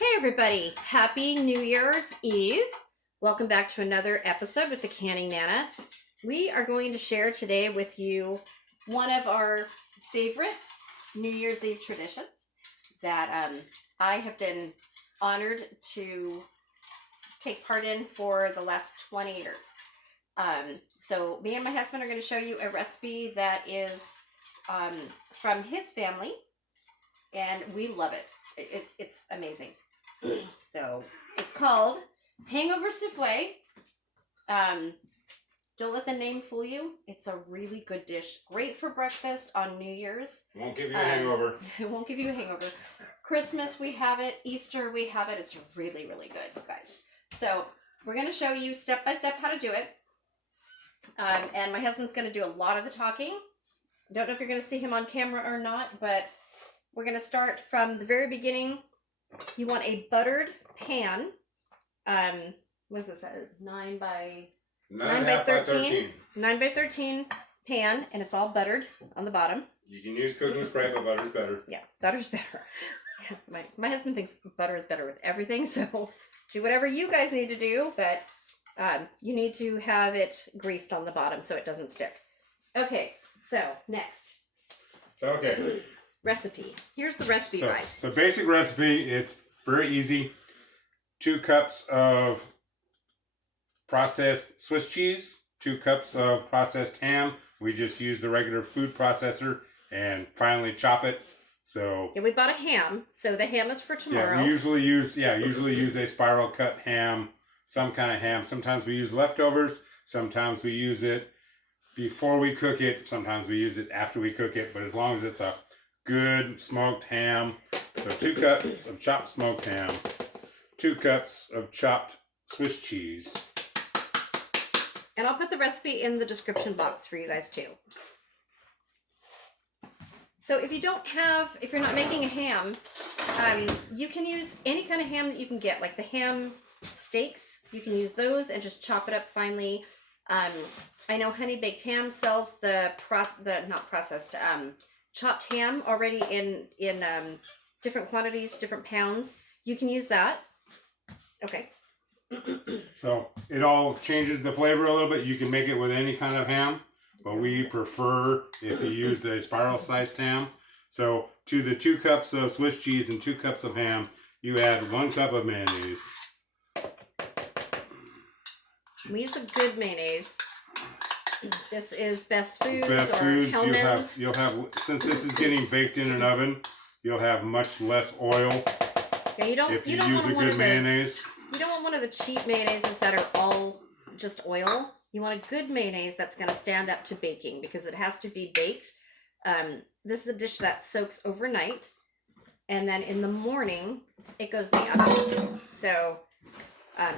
Hey everybody, happy New Year's Eve. Welcome back to another episode with the Canning Nana. We are going to share today with you one of our favorite New Year's Eve traditions that I have been honored to take part in for the last 20 years. So me and my husband are going to show you a recipe that is from his family, and we love it. It's amazing. So it's called Hangover Souffle. Don't let the name fool you. It's a really good dish. Great for breakfast on New Year's. Won't give you a hangover. It won't give you a hangover. Christmas we have it. Easter we have it. It's really, really good, guys. So we're going to show you step by step how to do it. And my husband's going to do a lot of the talking. Don't know if you're going to see him on camera or not, but we're going to start from the very beginning. You want a buttered pan. What is this? 9 by 13. 9 by 13 pan, and it's all buttered on the bottom. You can use cooking spray, but butter's better. Yeah, butter's better. My husband thinks butter is better with everything, so do whatever you guys need to do, but you need to have it greased on the bottom so it doesn't stick. Okay, so next. Okay. Recipe. Here's the recipe, guys. So basic recipe, it's very easy. 2 cups of processed Swiss cheese, 2 cups of processed ham. We just use the regular food processor and finally chop it. So yeah, we bought a ham, so the ham is for tomorrow. Yeah, we usually use a spiral cut ham, some kind of ham. Sometimes we use leftovers, sometimes we use it before we cook it, sometimes we use it after we cook it, but as long as it's a good smoked ham. So 2 cups of chopped smoked ham, 2 cups of chopped Swiss cheese. And I'll put the recipe in the description box for you guys too. So if you're not making a ham, you can use any kind of ham that you can get, like the ham steaks. You can use those and just chop it up finely. I know Honey Baked Ham sells the chopped ham already in different quantities, different pounds. You can use that. Okay. So it all changes the flavor a little bit. You can make it with any kind of ham, but we prefer if you used a spiral sliced ham. So to the 2 cups of Swiss cheese and 2 cups of ham, you add 1 cup of mayonnaise. We use the good mayonnaise. This is Best Foods. Best or Foods. Hellmann's. You'll have since this is getting baked in an oven, you'll have much less oil. Yeah, you don't use a good mayonnaise. You don't want one of the cheap mayonnaises that are all just oil. You want a good mayonnaise that's going to stand up to baking because it has to be baked. This is a dish that soaks overnight, and then in the morning it goes in the oven. So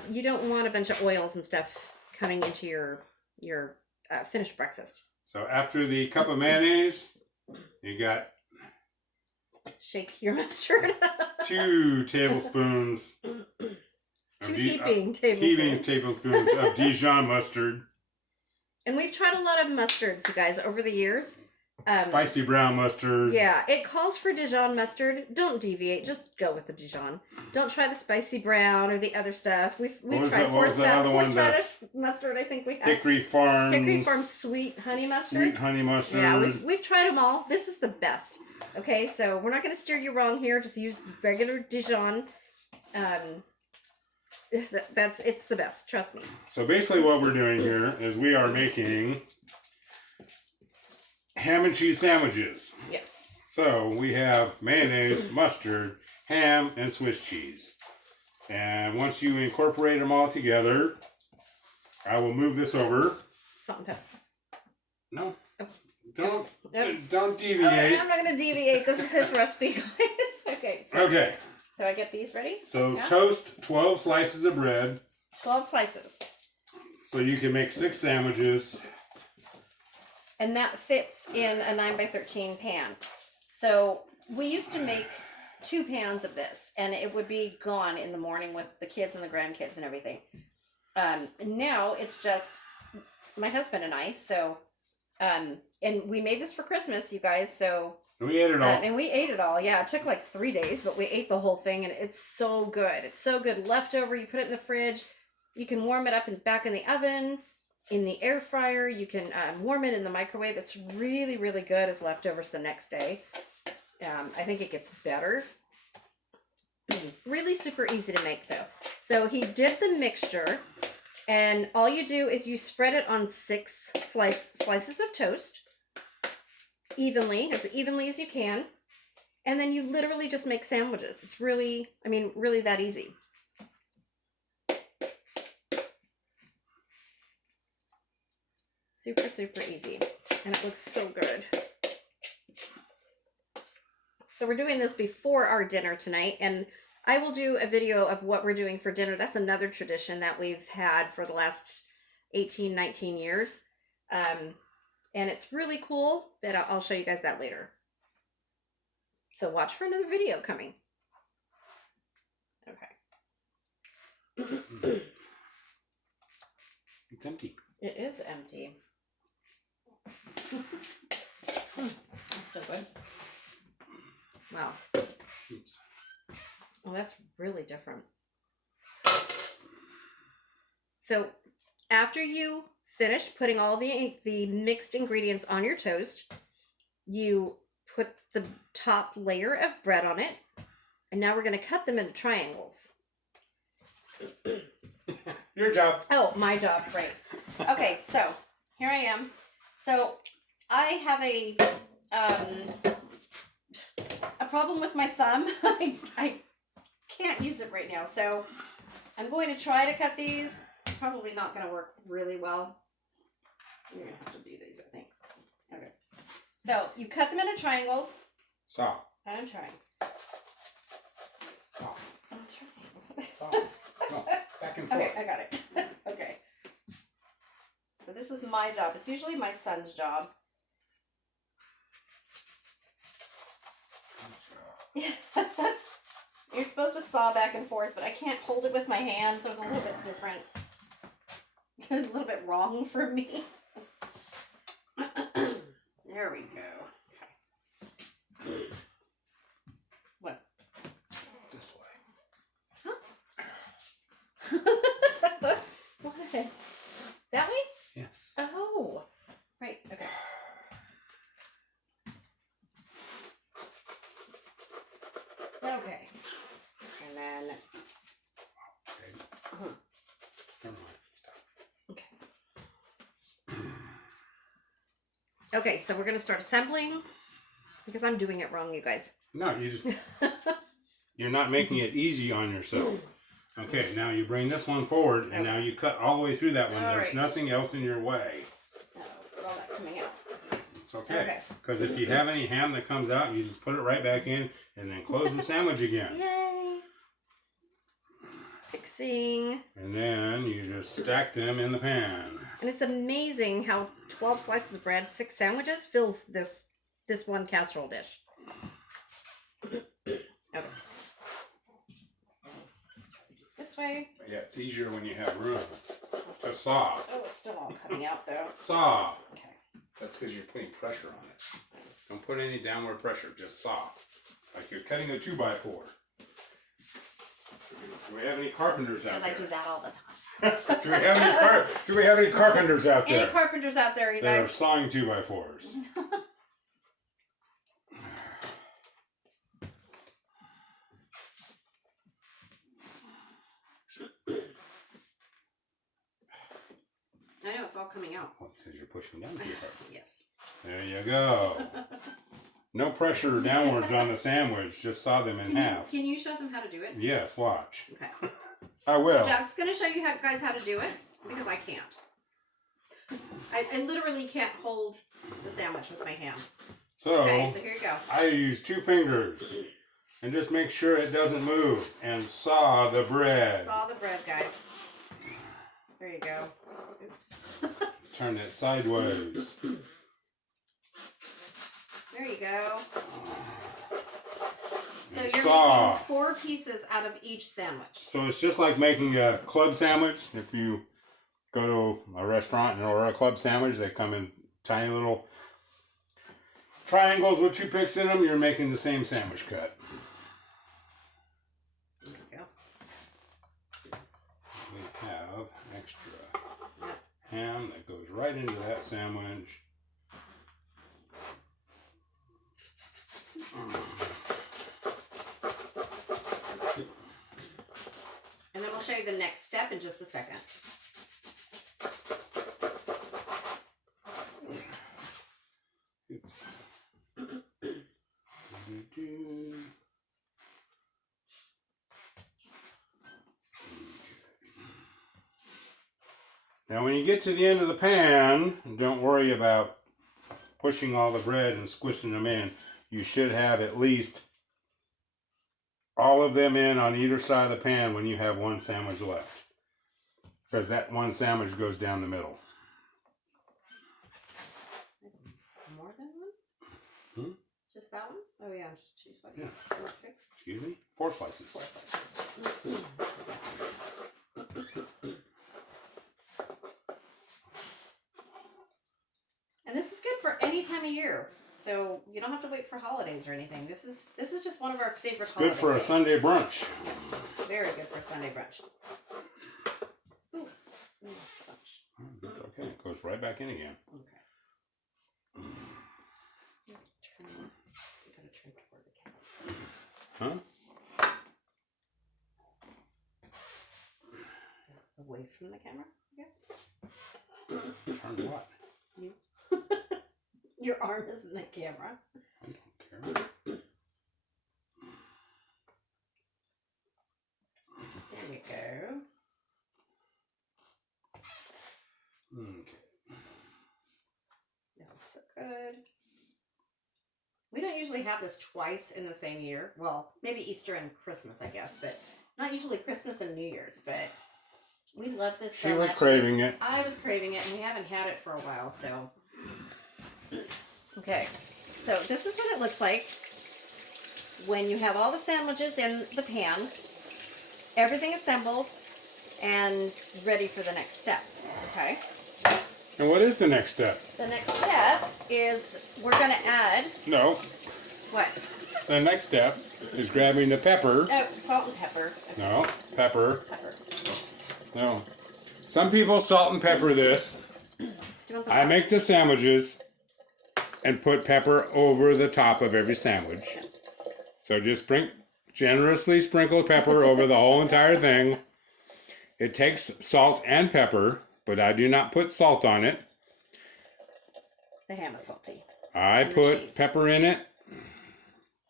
you don't want a bunch of oils and stuff coming into your finished breakfast. So after the cup of mayonnaise, you got shake your mustard. 2 tablespoons. Heaping tablespoons of Dijon mustard. And we've tried a lot of mustards, you guys, over the years. Spicy brown mustard. Yeah, it calls for Dijon mustard. Don't deviate. Just go with the Dijon. Don't try the spicy brown or the other stuff. We've tried horseradish mustard. I think we have Hickory Farms sweet honey mustard. Sweet honey mustard. Yeah, we've tried them all. This is the best. Okay, so we're not going to steer you wrong here. Just use regular Dijon. It's the best. Trust me. So basically, what we're doing here is we are making ham and cheese sandwiches. Yes. So we have mayonnaise, mustard, ham, and Swiss cheese. And once you incorporate them all together, I will move this over. Salt and pepper. No. Oh. Don't deviate. Okay, I'm not going to deviate. This is his recipe, guys. Okay. Okay. So I get these ready? So toast 12 slices of bread. 12 slices. So you can make 6 sandwiches. And that fits in a 9 by 13 pan. So we used to make 2 pans of this, and it would be gone in the morning with the kids and the grandkids and everything. Now it's just my husband and I. So, and we made this for Christmas, you guys. So We ate it all. And we ate it all. Yeah, it took like 3 days, but we ate the whole thing, and it's so good. It's so good. Leftover, you put it in the fridge. You can warm it up back in the oven, in the air fryer. You can warm it in the microwave. It's really, really good as leftovers the next day. I think it gets better. Really super easy to make, though. So he did the mixture, and all you do is you spread it on 6 slices of toast. Evenly, as evenly as you can, and then you literally just make sandwiches. It's really, I mean, really that easy. Super, super easy, and it looks so good. So we're doing this before our dinner tonight, and I will do a video of what we're doing for dinner. That's another tradition that we've had for the last 18, 19 years. And it's really cool, but I'll show you guys that later. So watch for another video coming. Okay. It's empty. It is empty. So good. Wow. Oops. Well, that's really different. So after you finish putting all the mixed ingredients on your toast, you put the top layer of bread on it, and now we're going to cut them into triangles. Your job. Oh, my job, right. Okay, so here I am. So I have a problem with my thumb. I can't use it right now, so I'm going to try to cut these. Probably not going to work really well. You're going to have to do these, I think. Okay. So you cut them into triangles. Saw. I'm trying. Saw. I'm trying. Saw. No, back and forth. Okay, I got it. Okay. So this is my job. It's usually my son's job. You're supposed to saw back and forth, but I can't hold it with my hand, so it's a little bit different. It's a little bit wrong for me. There we go. Okay. What? This way. Huh? What? That way? Yes. Oh. Right, okay. Okay. And then... Okay. Never mind. Stop. Okay. Okay, so we're going to start assembling, because I'm doing it wrong, you guys. No, you're not making it easy on yourself. Okay, now you bring this one forward, and now you cut all the way through that one. All There's right. nothing else in your way. Oh, look at all that coming out. It's okay. Because if you have any ham that comes out, you just put it right back in, and then close the sandwich again. Yay! Fixing. And then you just stack them in the pan. And it's amazing how 12 slices of bread, 6 sandwiches, fills this one casserole dish. Okay. This way. Yeah, it's easier when you have room. Just saw. Oh, it's still all coming out though. Saw. Okay. That's because you're putting pressure on it. Don't put any downward pressure, just saw. Like you're cutting a 2x4. Do we have any carpenters out Because there? I do that all the time. Do we have any carpenters out there? Any carpenters out there, you That are guys? sawing 2x4s. I know, it's all coming out. Because you're pushing down too hard. Yes. There you go. No pressure downwards on the sandwich. Just saw them in half. Can you show them how to do it? Yes, watch. Okay. I will. Jack's going to show you guys how to do it, because I can't. I literally can't hold the sandwich with my hand. So, Okay, so here you go. I use 2 fingers. And just make sure it doesn't move. And saw the bread. Saw the bread, guys. There you go. Oops. Turn it sideways. There you go. So And you're saw. making 4 pieces out of each sandwich. So it's just like making a club sandwich. If you go to a restaurant and order a club sandwich, they come in tiny little triangles with 2 picks in them, you're making the same sandwich cut. There we go. We have extra ham that goes right into that sandwich. And then we'll show you the next step in just a second. Oops. Now when you get to the end of the pan, don't worry about pushing all the bread and squishing them in. You should have at least all of them in on either side of the pan when you have one sandwich left. Because that one sandwich goes down the middle. More than one? Hmm? Just that one? Oh yeah, just 2 slices. Yeah. 4, 6. Excuse me? 4 slices. 4 slices. And this is good for any time of year. So you don't have to wait for holidays or anything. This is just one of our favorite It's good for a days. Sunday brunch. Yes, very good for a Sunday brunch. Ooh, almost a bunch. That's okay. It goes right back in again. Okay. You gotta turn toward the camera. Huh? Away from the camera, I guess. Turn what? You. Your arm is in the camera. I don't care. There we go. Okay. That looks so good. We don't usually have this twice in the same year. Well, maybe Easter and Christmas, I guess, but not usually Christmas and New Year's. But we love this so She was much. craving it. I was craving it, and we haven't had it for a while, so. Okay, so this is what it looks like when you have all the sandwiches in the pan, everything assembled, and ready for the next step, okay? And what is the next step? The next step is we're going to add, No. what? The next step is grabbing the pepper. Oh, salt and pepper. No. Pepper. Pepper. No. Some people salt and pepper this. Do you want the I make the sandwiches and put pepper over the top of every sandwich. So just generously sprinkle pepper over the whole entire thing. It takes salt and pepper, but I do not put salt on it. The ham is salty. I And the put cheese. pepper in it.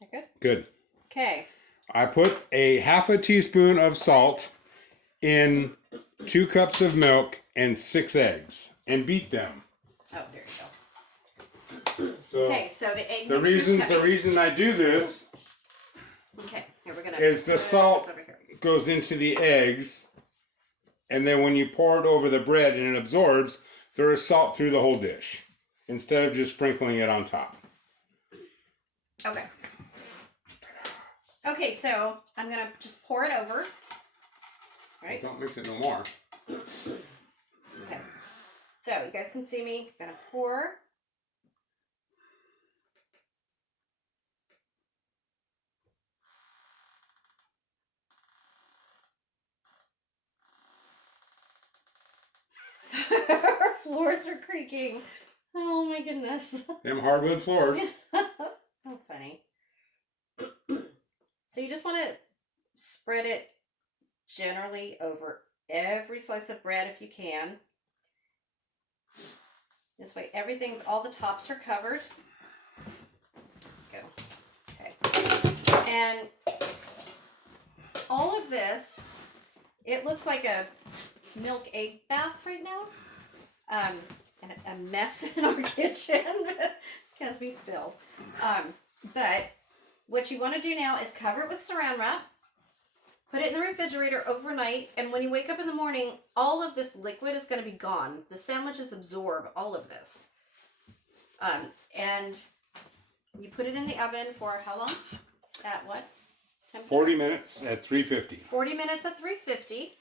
That good? Good. Okay. I put a half a teaspoon of salt in 2 cups of milk and 6 eggs and beat them. Oh, there you go. So Okay, so the egg the mixture's coming. reason I do this Okay, here we're gonna. is the put salt this over here. goes into the eggs, and then when you pour it over the bread and it absorbs, there is salt through the whole dish instead of just sprinkling it on top. Okay. Okay, so I'm gonna just pour it over. Right. Don't mix it no more. Okay. So you guys can see me. I'm gonna pour. Our floors are creaking. Oh my goodness. Them hardwood floors. How funny. So you just want to spread it generally over every slice of bread if you can. This way everything, all the tops are covered. Go. Okay. And all of this, it looks like a milk egg bath right now. And a mess in our kitchen because we spill. But what you want to do now is cover it with saran wrap, put it in the refrigerator overnight, and when you wake up in the morning, all of this liquid is going to be gone. The sandwiches absorb all of this. And you put it in the oven for how long? At what temperature? 40 minutes at 350. 40 minutes at 350.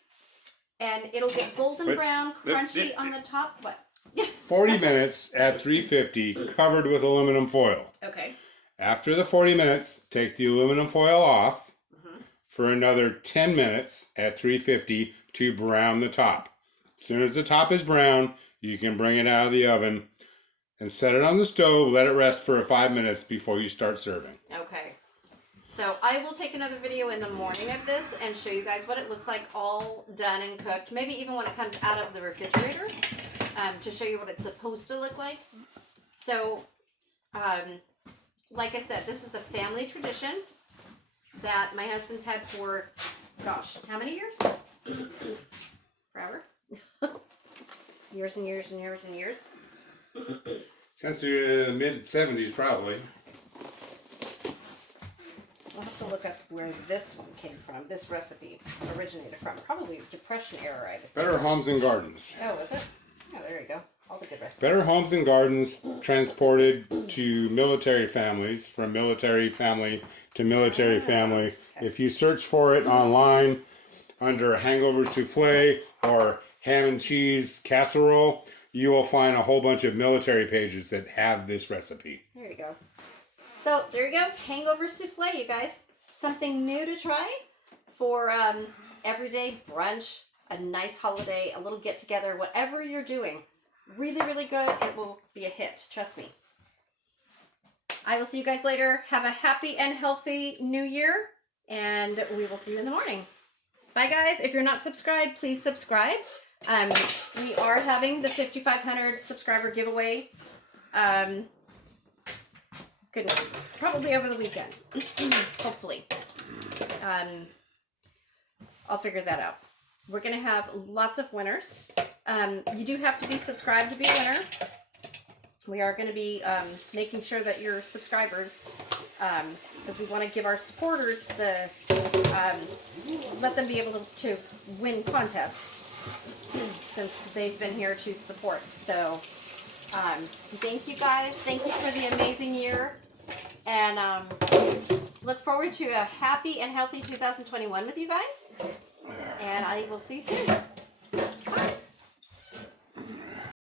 And it'll get golden But- brown, crunchy on the top. What? 40 minutes at 350, covered with aluminum foil. Okay. After the 40 minutes, take the aluminum foil off for another 10 minutes at 350 to brown the top. As soon as the top is brown, you can bring it out of the oven and set it on the stove. Let it rest for 5 minutes before you start serving. Okay. So I will take another video in the morning of this and show you guys what it looks like all done and cooked. Maybe even when it comes out of the refrigerator, to show you what it's supposed to look like. So, like I said, this is a family tradition that my husband's had for, gosh, how many years? Forever? Years and years and years and years. Since the mid-70s, probably. I'll have to look up where this one came from, this recipe originated from. Probably Depression era, I think. Better Homes and Gardens. Oh, is it? Oh, there you go. All the good recipes. Better Homes and Gardens transported to military families, from military family to military family. Okay. If you search for it online under Hangover Souffle or Ham and Cheese Casserole, you will find a whole bunch of military pages that have this recipe. There you go. So, there you go. Hangover Souffle, you guys. Something new to try for everyday brunch, a nice holiday, a little get-together, whatever you're doing. Really, really good. It will be a hit. Trust me. I will see you guys later. Have a happy and healthy new year, and we will see you in the morning. Bye, guys. If you're not subscribed, please subscribe. We are having the 5,500 subscriber giveaway. Goodness, probably over the weekend. Hopefully. I'll figure that out. We're going to have lots of winners. You do have to be subscribed to be a winner. We are going to be making sure that you're subscribers, because we want to give our supporters the, let them be able to win contests, since they've been here to support. So, thank you guys. Thank you for the amazing year. And look forward to a happy and healthy 2021 with you guys. And I will see you soon.